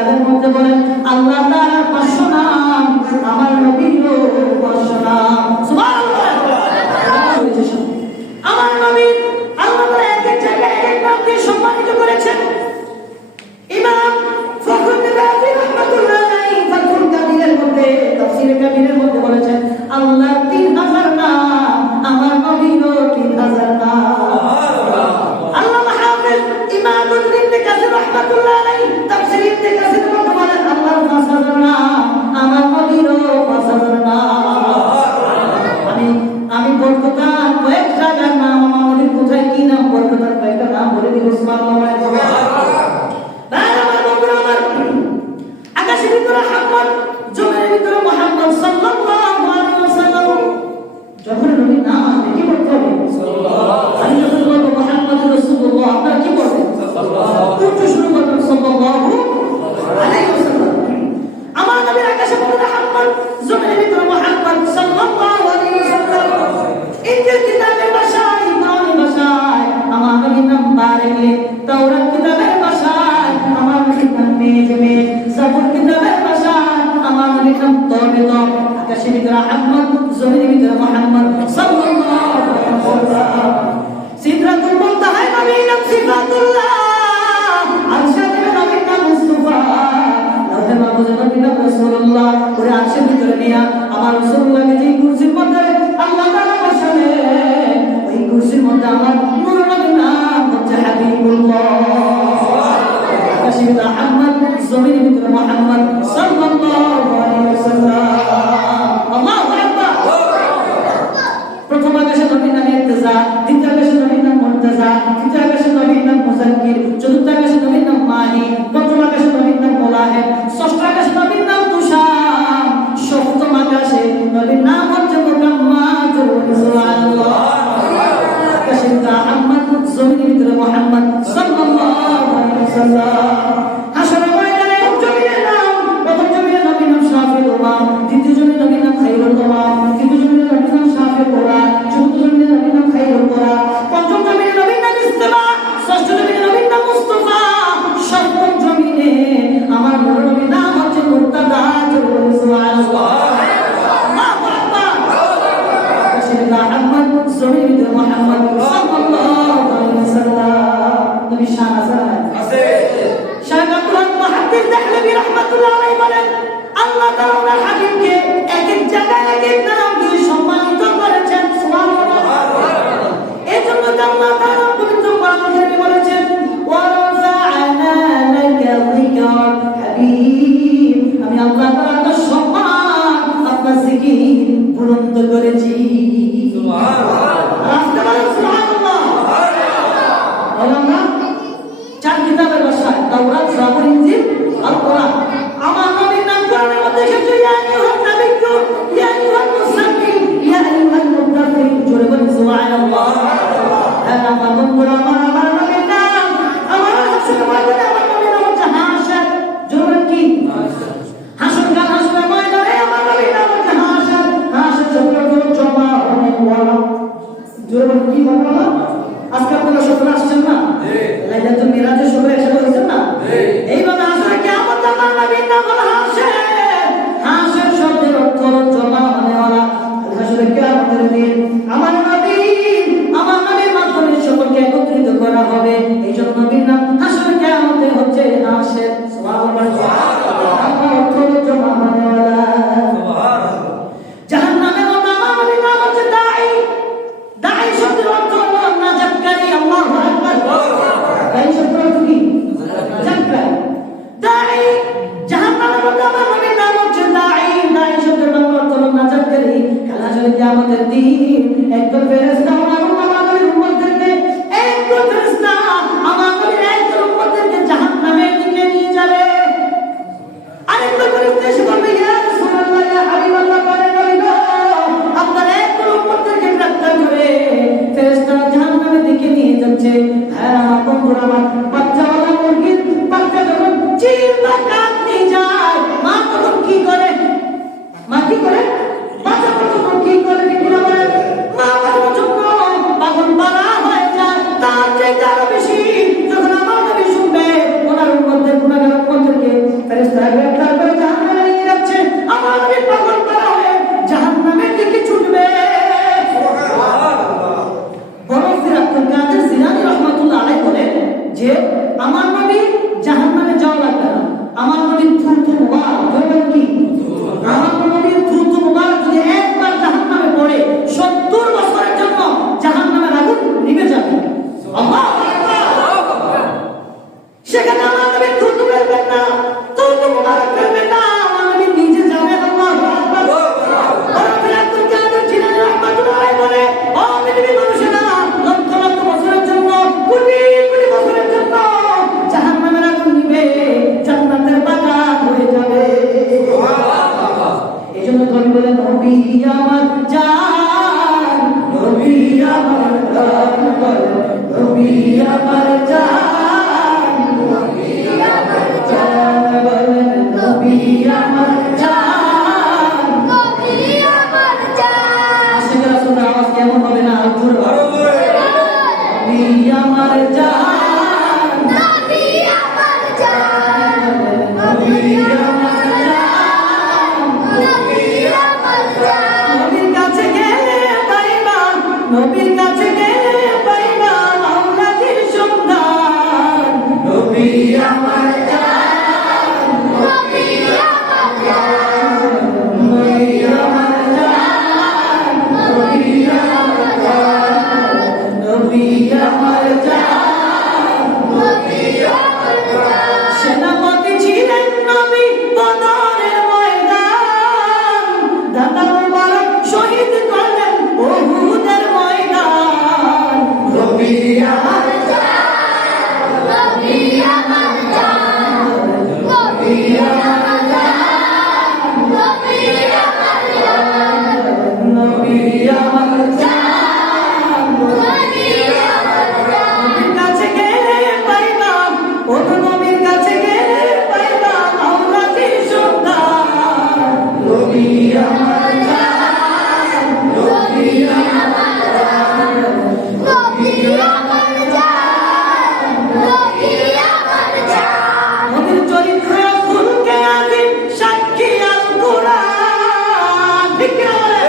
কিতাবের মধ্যে বলেন আল্লাহ তাআলার 500 নাম, আমার নবীরও 500 নাম। সুবহানাল্লাহ। আমার নবী আল্লাহ তাআলা এক এক জায়গায় এক এক নাম দিয়ে সম্মানিত করেছেন। ইমাম ফখরুদ্দীন রাজি রাহমাতুল্লাহ আলাইহি ফাতহুল কাবীরের মধ্যে, তাফসীরে কাবীরের মধ্যে বলেছেন আল্লাহর 3000 নাম, আমার নবীরও 3000 নাম। আল্লামা হাফেজ ইমাম ইবনে কাসির রাহমাতুল্লাহ আলাইহি তাফসীর ইবনে কাসির মধ্যে বলেন আল্লাহর 5000 নাম, আমার নবীরও 5000 নাম। আমি বরকতার কয়েক জায়গার নাম, আমার নবীর কোথায় কি নাম, বরকতার কয়েকটা নাম বলে দিব। সুবহানাল্লাহ। আকাশের ভিতরে আহমদ, জমিনের ভিতরে মুহাম্মদ সাল্লাল্লাহু আলাইহি ওয়াসাল্লাম। যখন নবীর নাম আসবে কি বলতে হবে? সাল্লাল্লাহু আলাইহি ওয়াসাল্লাম। মুহাম্মদুর রাসূলুল্লাহ, আপনারা কি বলবেন? সাল্লাল্লাহু শুরু করবেন সাল্লাল্লাহু আলাইহি ওয়াসাল্লাম। আমার নবীর আকাশের ভিতরে আহমদ, জমিনের ভিতরে মুহাম্মদ সাল্লাল্লাহু আলাইহি ওয়াসাল্লাম। ইনজিল কিতাবের ভাষায়, কোরআনের ভাষায় আমার নবীর নাম বারেকে, তাওরাত কিতাবের ভাষায় আমার নবীর নাম মেজমে, জাবুর কিতাবের ভাষায় আমার নবীর নাম তরবিত। আকাশের ভিতরে আহমদ, জমিনের ভিতরে মুহাম্মদ সাল্লাল্লাহু আলাইহি ওয়াসাল্লাম। সিদরাতুল মুনতাহা নবীর নাম সিফাতুল্লাহ, আরশের নবীর নাম মুস্তাফা, লাউহে মাহফুজের নবীর নাম রাসূলুল্লাহ। ওরে আরশের ভিতরে নিয়া আমার রাসূলুল্লাহকে যে কুরসির মধ্যে আল্লাহ তাআলা বসালেন, ওই কুরসির মধ্যে আমার নূর নবীর নাম হচ্ছে হাবিবুল্লাহ। আকাশের ভিতরে আহমদ, জমিনের ভিতরে মুহাম্মদ সাল্লাল্লাহু আলাইহি ওয়াসাল্লাম। আল্লাহু আকবার। প্রথম আকাশের নবীর নাম ইরতিজা, দ্বিতীয় আকাশের নবীর নাম মুরতাজা, তৃতীয় আকাশের নবীর নাম মুজাক্কির, চতুর্থ আকাশের নবীর নাম মাহি, পঞ্চম আকাশের নবীর নাম মুলাহিম, ষষ্ঠ আকাশের নবীর নাম তুষার, সপ্তম আকাশের নবীর নাম হচ্ছে মুহাম্মদ। সুবহানাল্লাহ। আকাশের ভিতরে আহমদ, জমিনের ভিতরে মুহাম্মদ সাল্লাল্লাহু আলাইহি ওয়াসাল্লাম। হাসরের ময়দানে জমিনের নাম, প্রথম জমিনের নবীর নাম শাফিউল উম্মাহ, দ্বিতীয় জমিনের নবীর নাম খায়রুল উম্মাহ, তৃতীয় জমিনের নবীর নাম শাফিউল কুরআন, চতুর্থ জমিনের নবীর নাম খায়রুল কুরআন, পঞ্চম জমিনের নবীর নাম ইস্তিফা, ষষ্ঠ জমিনের নবীর নাম মুস্তাফা, সপ্তম জমিনে আমার নবীর নাম হচ্ছে মুর্তাজা। সুবহানাল্লাহ। আল্লাহু আকবার। আকাশের ভিতরে আহমদ, জমিনের ভিতরে মুহাম্মদ সাল্লাল্লাহু আলাইহি ওয়াসাল্লাম। নবী শান আছে। শায়খ আব্দুল মুহাদ্দিস দেহলভী রাহমাতুল্লাহ আলাইহি বলেন আল্লাহ তাআলা ওনার হাবিবকে এক এক জায়গায় এক এক নাম দিয়ে সম্মানিত করেছেন। সুবহানাল্লাহ। এজন্য আল্লাহ তাআলা পবিত্র কোরআনে বলেছেন ওয়া রাফা'না লাকা যিকরাক হাবিব, আমি আল্লাহ তাআলার সম্মান, আপনার জিকির বুলন্দ করেছি। সুবহানাল্লাহ। রাফতে বলেন সুবহানাল্লাহ। আল্লাহ চার কিতাবের ভাষায় তাওরাত, জাবুর, ইনজিল আর কোরআন। আমার নবীর নাম কোরআনের মধ্যে এসেছে ইয়া আইয়ুহান নাবিয়্যু, ইয়া আইয়ুহান মুসাফির, ইয়া আইয়ুহান মুদাফফির। জোরে বলেন সুবহানাল্লাহ। হ্যাঁ আমার বন্ধুরা, আমার নবীর নাম, আমার হাসরের ময়দানে আমার নবীর নাম হচ্ছে হাসর। জোরে বলেন কি? হাসর। হাসরের ময়দানে আমার নবীর নাম হচ্ছে হাসর। হাসর শব্দটি জমা হওয়া ওয়ালা। জোরে বলেন কি বলবো? আজকে আপনারা সকলে আসছেন না? লাইলাতুল মিরাজের সকলে একসাথে হয়েছেন না? এইভাবে আসলে কিয়ামত আমার নবীর নাম হলো হাসর। হাসর শব্দের অর্থ হলো জমা হওয়া ওয়ালা। আসলে কিয়ামতের দিন আমার নবীর মাধ্যমে সকলকে একত্রিত করা হবে। এই জন্য নবীর নাম হাসর, কিয়ামতে হচ্ছে হাসর। সুবহানাল্লাহ। আমার অর্থ হলো জমা হওয়া ওয়ালা। সুবহানাল্লাহ। জাহান্নামের মধ্যে আমার নবীর নাম হচ্ছে দাঈ। দাঈ শব্দের অর্থ হলো নাজাতকারী। আল্লাহু আকবার। দাঈ শব্দের অর্থ কি? নাজাতকারী। দাঈ। জাহান্নামের মধ্যে আমার নবীর নাম হচ্ছে দাঈ। দাঈ শব্দের অর্থ হলো নাজাতকারী। কাল হাসরে কিয়ামতের দিন একদল ফেরেশতা আমার নবীর উম্মতদেরকে, একদল ফেরেশতা আমার নবীর একদল উম্মতদেরকে জাহান্নামের দিকে নিয়ে যাবে। আরেকদল ফেরেশতা এসে বলবে ইয়া রাসূলুল্লাহ, ইয়া হাবিবাল্লাহ, আপনার একদল উম্মতদেরকে গ্রেফতার করে ফেরেশতারা জাহান্নামের দিকে নিয়ে যাচ্ছে। হ্যাঁ আমার বন্ধুরা, আমার বাচ্চাওয়ালা মুরগির বাচ্চা যখন চিল্লা কাঁদতে যায়, মা তখন কি করে? মা কি করে? বাচ্চা তখন কি করে? মা বাচ্চার জন্য পাগল পারা হয়ে যায়। তার চাইতে আরো বেশি যখন আমার নবী শুনবে ওনার উম্মতদের গুনাহগার উম্মতদেরকে নবী আমার জান, নবী আমার জান, নবী আমার জান, নবী আমার জান। আশিক রাসূলের আওয়াজ কেমন হবে না? আর জোরে বলো, নবী আমার জান, নবী আমার জান, নবী আমার জান, নবী আমার জান। নবীর কাছে গেলে পাইবা, নবীর কাছে গেলে পাইবা আওলাদের সন্ধান। নবী আমার জান, নবী আমার জান, নবী আমার জান, নবী আমার জান, নবী আমার জান, নবী আমার জান। সেনাপতি ছিলেন নবী বদরের ময়দান, দাদা মুবারক শহীদ করলেন উহুদের ময়দান। নবী আমার জান, নবী আমার জান, নবী আমার জান, নবী আমার জান, নবী আমার জান, নবী আমার জান। নবীর কাছে গেলে পাইবা, ও নবীর কাছে গেলে পাইবা আওলাদের সন্ধান। নবী আমার জান, নবী আমার জান, নবী আমার জান, নবী আমার জান। নবীর চরিত্র ফুলকে আদি সাক্ষী আল কুরআন। ঠিক কি বলে?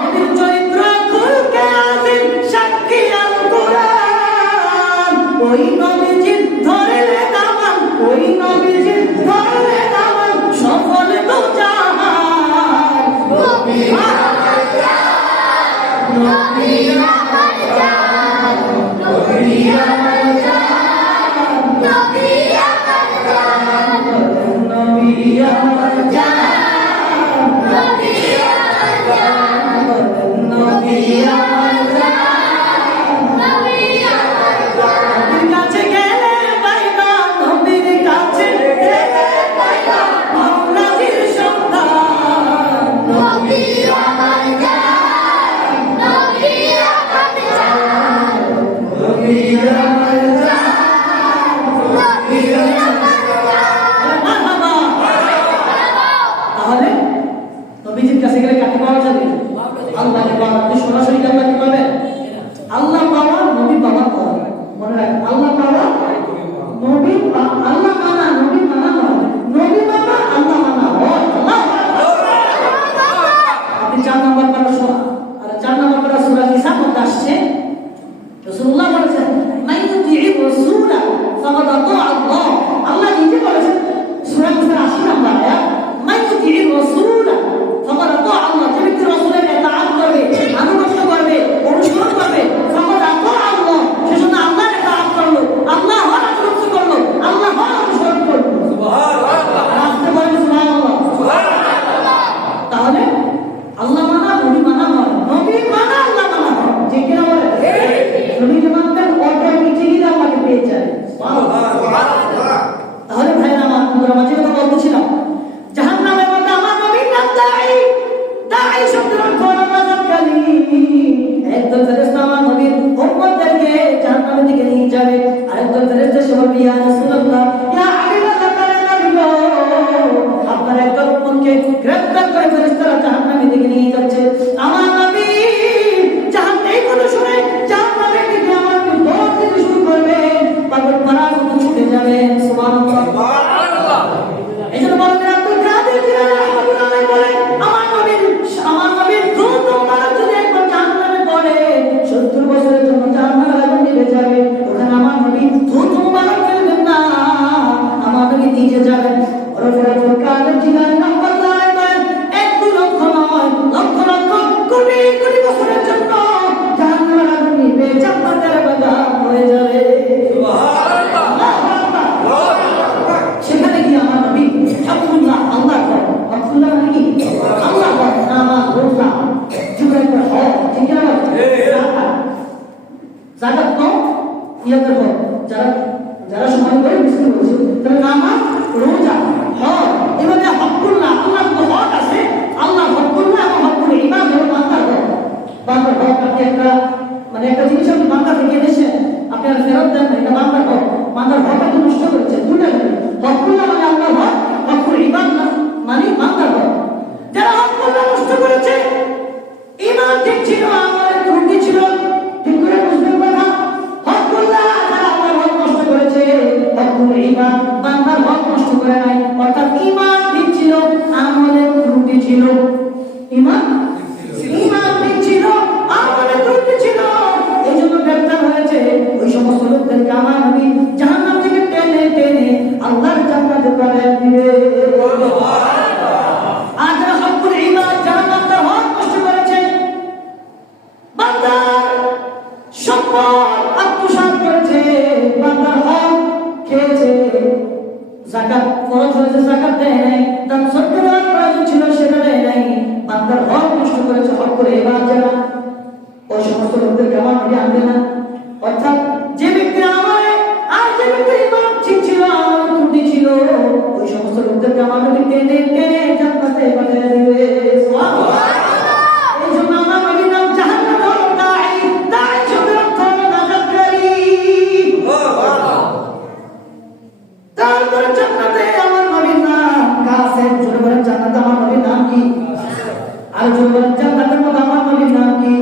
নবীর চরিত্র ফুলকে আদি সাক্ষী আল কুরআন। ওই নবীজির ধরলে দামান, ওই নবীজির ধরলে দামান, সফল তো জাহান। নবী আমার জান, নবী আমার জান, নবী আমার জান, নবী আমার জান, নবী আমার জান, নবী আমার জান, নবী আমার জান, নবী আমার জান। নবীর কাছে গেলে পাইবা, নবীর কাছে গেলে পাইবা আওলাদের সন্ধান। নবী আমার জান, নবী আমার জান, নবী আমার জান, নবী আমার জান। মারহাবা। তাহলে নবীজির কাছে গেলে কাকে পাওয়া যাবে? আল্লাহকে পাওয়া যাবে। সরাসরি আল্লাহকে পাবেন। আল্লাহ পাওয়া, নবী পাওয়া পাওয়া। মনে রাখবেন, আল্লাহ পাওয়া, নবী আল্লাহ মানা, নবী মানা হয়। নবী মানা, আল্লাহ মানা হয়। আল্লাহু আকবার। আপনি 4 নম্বর পারা সূরা, আর 4 নম্বর পারা সূরা নিসা মধ্যে আসছে রাসূলুল্লাহ বলেছেন, মাইয়ুতি'র রাসূলা ফাকাদ আতা আল্লাহ। আল্লাহ নিজে বলেছেন সূরা নিসার 80 নম্বর আয়াত, মাইয়ুতি'র রাসূলা ফাকাদ আতা আল্লাহ। যে ব্যক্তি রাসূলের ইতাআত করবে, আনুগত্য করবে, অনুসরণ করবে, ফাকাদ আতা আল্লাহ, সে শুধু আল্লাহর ইতাআত করলো, আল্লাহর আনুগত্য করলো, আল্লাহর অনুসরণ করলো। সুবহানাল্লাহ। রাস্তে বলেন সুবহানাল্লাহ। সুবহানাল্লাহ। তাহলে আল্লাহ মানা, নবী মানা হয়। নবী মানা, আল্লাহ মানা হয়। ঠিক কি না বলে? নবীকে মানবেন, অটোমেটিক্যালি আল্লাহকে পেয়ে যাবে। সুবহানাল্লাহ। তাহলে ভাইরা আমার, আমরা মাঝে কথা বলছিলাম, জাহান্নামের মধ্যে আমার নবীর নাম দাঈ। দাঈ শব্দের অর্থ হলো নাজাতকারী। একদল ফেরেশতা আমার নবীর উম্মতদেরকে জাহান্নামের দিকে নিয়ে যাবে। আরেকদল ফেরেশতা এসে বলবে, ইয়া রাসূলুল্লাহ, ইয়া হাবিবাল্লাহ, তাআলা নবী গো, আপনার একদল উম্মতকে গ্রেফতার করে ফেরেশতারা জাহান্নামের দিকে নিয়ে যাচ্ছে। আমার নবী জাহান্নামে কথা শুনে জাহান্নামের দিকে আমার দৌড় দিতে শুরু করবে, পাগল পাড়ার মতো ছুটে যাবে। সুবহানাল্লাহ। সুবহানাল্লাহ। এজন্য বলেন আব্দুল কাদের জিলানী রাহমাতুল্লাহ আলাইহি বলেন, আমার নবীর দ্রুত মারা যদি একবার জাহান্নামে পড়ে 70 বছরের জন্য জাহান্নামের আগুন নিভে যাবে। ওখানে আমার নবী দ্রুত মারা ফেলবেন না, আমার নবী নিজে যাবেন। আব্দুল কাদের জিলানী রাহমাতুল্লাহ আলাইহি বলেন, 1-2 লক্ষ নয়, লক্ষ লক্ষ কোটি কোটি বছরের জন্য জাহান্নামের আগুন নিভে জান্নাতের বাগান হয়ে যাবে। সুবহানাল্লাহ। সেখানে গিয়ে আমার নবী আব্দুল্লাহ, আল্লাহ করেন। আব্দুল্লাহ মানে কি? আল্লাহ করেন। নামাজ, রোজা, জিবরাইল করে হজ, ঠিক না? যাকাত তো ইয়াদের হজ, যারা সময় করে মিসকিন বলছে, তাহলে নামাজ, রোজা, হজ, এভাবে হকুল্লাহ, আল্লাহ তো হক আছে, আল্লাহ হকুল্লাহ এবং হকুল ইবাদ হলো বান্দার হক। বান্দার হক আপনি একটা ফেরত দেন না, এটা বান্দার হক, বান্দার হককে নষ্ট করেছে। দুটা হকগুলো মানে আল্লাহর হক, হকুল ইবাদ না মানে বান্দার হক। যারা হকগুলো নষ্ট করেছে, ঈমান ঠিক ছিল, আমলের ত্রুটি ছিল, ঠিক করে বুঝবেন কথা। হকগুলো যারা আল্লাহর হক নষ্ট করেছে, হকুল ইবাদ বান্দার হক নষ্ট করে নাই, অর্থাৎ ঈমান ঠিক ছিল, আমলের ত্রুটি ছিল। ঈমান ঠিক ছিল, আমলের ত্রুটি ছিল, এই জন্য গ্রেফতার হয়েছে। ওই সমস্ত লোকদেরকে আমার নবী জাহান্নাম থেকে টেনে টেনে আল্লাহর জান্নাতে পাঠিয়ে দিবে। আর যারা হকুল ইবাদ, যারা বান্দার হক নষ্ট করেছে, বান্দার সম্পদ আত্মসাৎ করেছে, বান্দার হক খেয়েছে, যাকাত ফরজ হয়েছে যাকাত দেয় নাই, দান সদকা দেওয়ার প্রয়োজন ছিল সেটা দেয় নাই, বান্দার হক নষ্ট করেছে, হক করে এবার যারা, ওই সমস্ত লোকদেরকে আমার নবী আনবে না। অর্থাৎ যে ব্যক্তির আমলে আর যে ব্যক্তির ঈমান ঠিক ছিল, আমল ত্রুটি ছিল, ওই সমস্ত লোকদেরকে আমার নবী টেনে টেনে জান্নাতে পাঠিয়ে দিবে। সুবহানাল্লাহ। এই জন্য আমার নবীর নাম জাহান্নামে হলো দাঈ, দাঈ শব্দের অর্থ হলো নাজাতকারী। তারপরে জান্নাতে আমার নবীর নাম কাসেম। জোরে বলেন জান্নাতে আমার নবীর নাম কি? আর জোরে বলেন জান্নাতের মধ্যে আমার নবীর নাম কি?